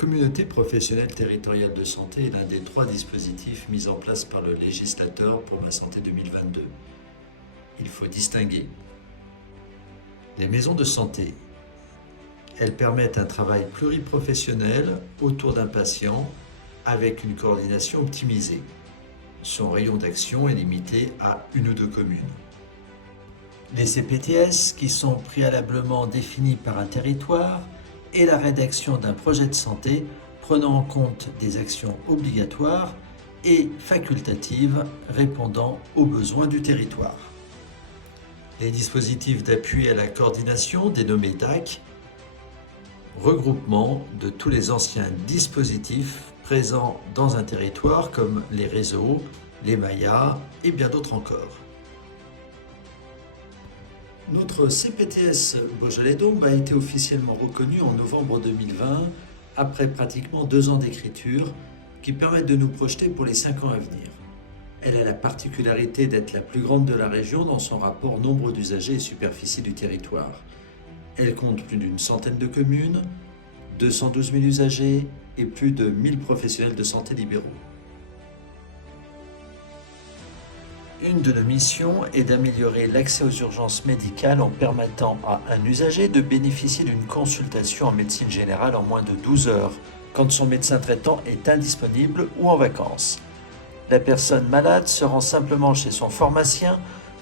communauté professionnelle territoriale de santé est l'un des 3 dispositifs mis en place par le législateur pour Ma Santé 2022. Il faut distinguer les maisons de santé. Elles permettent un travail pluriprofessionnel autour d'un patient avec une coordination optimisée. Son rayon d'action est limité à 1 ou 2 communes. Les CPTS, qui sont préalablement définis par un territoire, et la rédaction d'un projet de santé prenant en compte des actions obligatoires et facultatives répondant aux besoins du territoire. Les dispositifs d'appui à la coordination, dénommés DAC, regroupement de tous les anciens dispositifs présents dans un territoire comme les réseaux, les MAIA et bien d'autres encore. Notre CPTS Beaujolais-Dombes a été officiellement reconnu en novembre 2020, après pratiquement 2 ans d'écriture, qui permettent de nous projeter pour les 5 ans à venir. Elle a la particularité d'être la plus grande de la région dans son rapport nombre d'usagers et superficie du territoire. Elle compte plus d'une centaine de communes, 212 000 usagers et plus de 1000 professionnels de santé libéraux. Une de nos missions est d'améliorer l'accès aux urgences médicales en permettant à un usager de bénéficier d'une consultation en médecine générale en moins de 12 heures, quand son médecin traitant est indisponible ou en vacances. La personne malade se rend simplement chez son pharmacien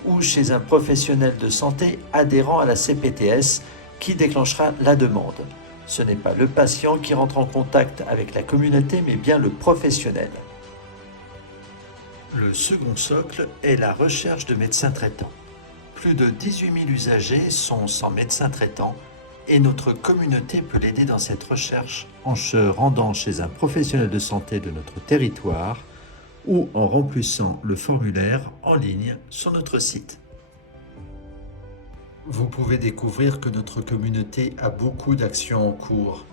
ou chez un professionnel de santé adhérent à la CPTS qui déclenchera la demande. Ce n'est pas le patient qui rentre en contact avec la communauté, mais bien le professionnel. Le second socle est la recherche de médecins traitants. Plus de 18 000 usagers sont sans médecin traitant et notre communauté peut l'aider dans cette recherche en se rendant chez un professionnel de santé de notre territoire ou en remplissant le formulaire en ligne sur notre site. Vous pouvez découvrir que notre communauté a beaucoup d'actions en cours.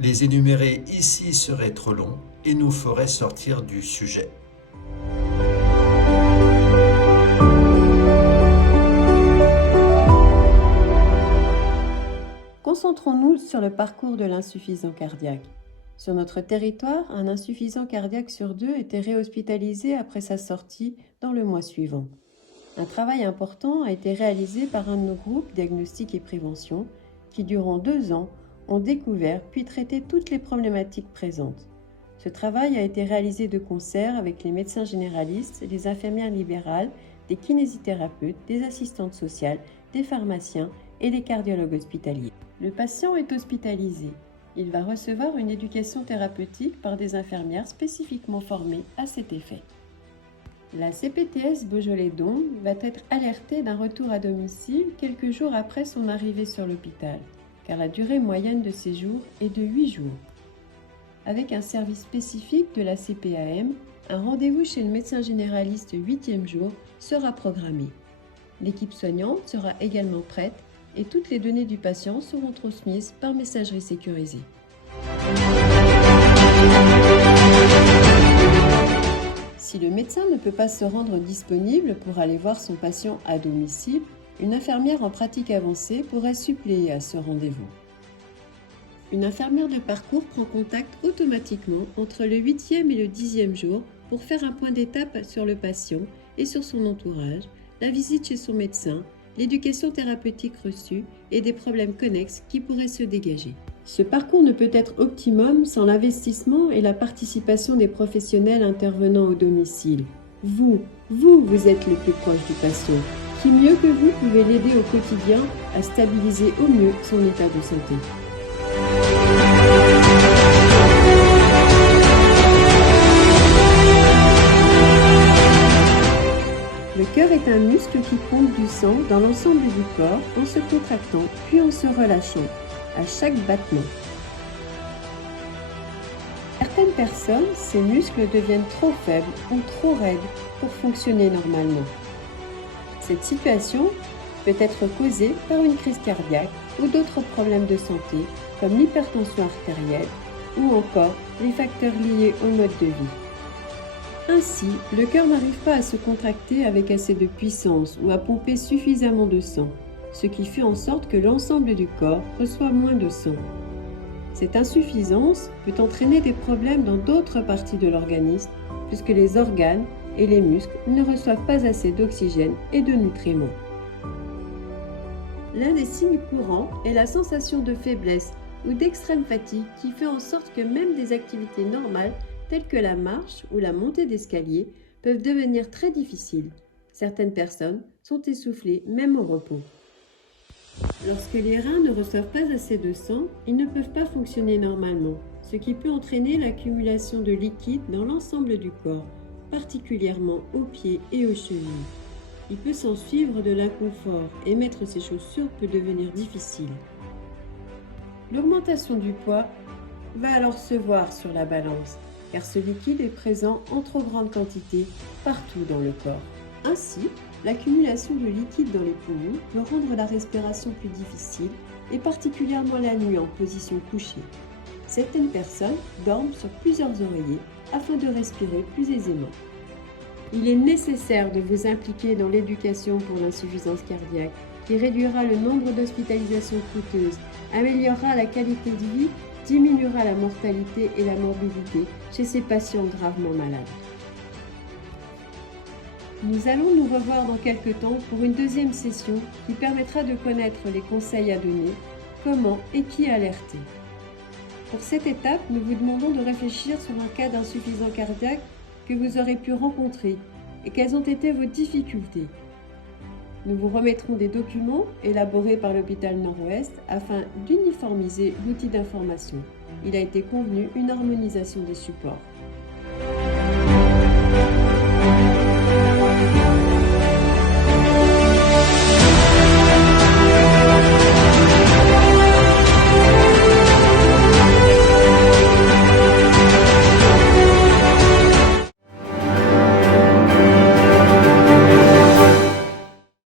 Les énumérer ici serait trop long et nous ferait sortir du sujet. Concentrons-nous sur le parcours de l'insuffisant cardiaque. Sur notre territoire, un insuffisant cardiaque sur 2 était réhospitalisé après sa sortie dans le mois suivant. Un travail important a été réalisé par un de nos groupes Diagnostic et Prévention qui, durant 2 ans, ont découvert puis traité toutes les problématiques présentes. Ce travail a été réalisé de concert avec les médecins généralistes, les infirmières libérales, des kinésithérapeutes, des assistantes sociales, des pharmaciens et des cardiologues hospitaliers. Le patient est hospitalisé. Il va recevoir une éducation thérapeutique par des infirmières spécifiquement formées à cet effet. La CPTS Beaujolais-Dombes va être alertée d'un retour à domicile quelques jours après son arrivée sur l'hôpital, car la durée moyenne de séjour est de 8 jours. Avec un service spécifique de la CPAM, un rendez-vous chez le médecin généraliste 8e jour sera programmé. L'équipe soignante sera également prête et toutes les données du patient seront transmises par messagerie sécurisée. Si le médecin ne peut pas se rendre disponible pour aller voir son patient à domicile, une infirmière en pratique avancée pourrait suppléer à ce rendez-vous. Une infirmière de parcours prend contact automatiquement entre le 8e et le 10e jour pour faire un point d'étape sur le patient et sur son entourage, la visite chez son médecin, l'éducation thérapeutique reçue et des problèmes connexes qui pourraient se dégager. Ce parcours ne peut être optimum sans l'investissement et la participation des professionnels intervenant au domicile. Vous êtes le plus proche du patient. Qui mieux que vous pouvez l'aider au quotidien à stabiliser au mieux son état de santé. Le cœur est un muscle qui pompe du sang dans l'ensemble du corps en se contractant puis en se relâchant à chaque battement. Certaines personnes, ces muscles deviennent trop faibles ou trop raides pour fonctionner normalement. Cette situation peut être causée par une crise cardiaque ou d'autres problèmes de santé comme l'hypertension artérielle ou encore les facteurs liés au mode de vie. Ainsi, le cœur n'arrive pas à se contracter avec assez de puissance ou à pomper suffisamment de sang, ce qui fait en sorte que l'ensemble du corps reçoit moins de sang. Cette insuffisance peut entraîner des problèmes dans d'autres parties de l'organisme, puisque les organes et les muscles ne reçoivent pas assez d'oxygène et de nutriments. L'un des signes courants est la sensation de faiblesse ou d'extrême fatigue qui fait en sorte que même des activités normales telles que la marche ou la montée d'escalier peuvent devenir très difficiles. Certaines personnes sont essoufflées même au repos. Lorsque les reins ne reçoivent pas assez de sang, ils ne peuvent pas fonctionner normalement, ce qui peut entraîner l'accumulation de liquide dans l'ensemble du corps, particulièrement aux pieds et aux chevilles. Il peut s'en suivre de l'inconfort et mettre ses chaussures peut devenir difficile. L'augmentation du poids va alors se voir sur la balance, car ce liquide est présent en trop grande quantité partout dans le corps. Ainsi, l'accumulation de liquide dans les poumons peut rendre la respiration plus difficile et particulièrement la nuit en position couchée. Certaines personnes dorment sur plusieurs oreillers afin de respirer plus aisément. Il est nécessaire de vous impliquer dans l'éducation pour l'insuffisance cardiaque qui réduira le nombre d'hospitalisations coûteuses, améliorera la qualité de vie, diminuera la mortalité et la morbidité chez ces patients gravement malades. Nous allons nous revoir dans quelques temps pour une deuxième session qui permettra de connaître les conseils à donner, comment et qui alerter. Pour cette étape, nous vous demandons de réfléchir sur un cas d'insuffisance cardiaque que vous aurez pu rencontrer et quelles ont été vos difficultés. Nous vous remettrons des documents élaborés par l'hôpital Nord-Ouest afin d'uniformiser l'outil d'information. Il a été convenu une harmonisation des supports.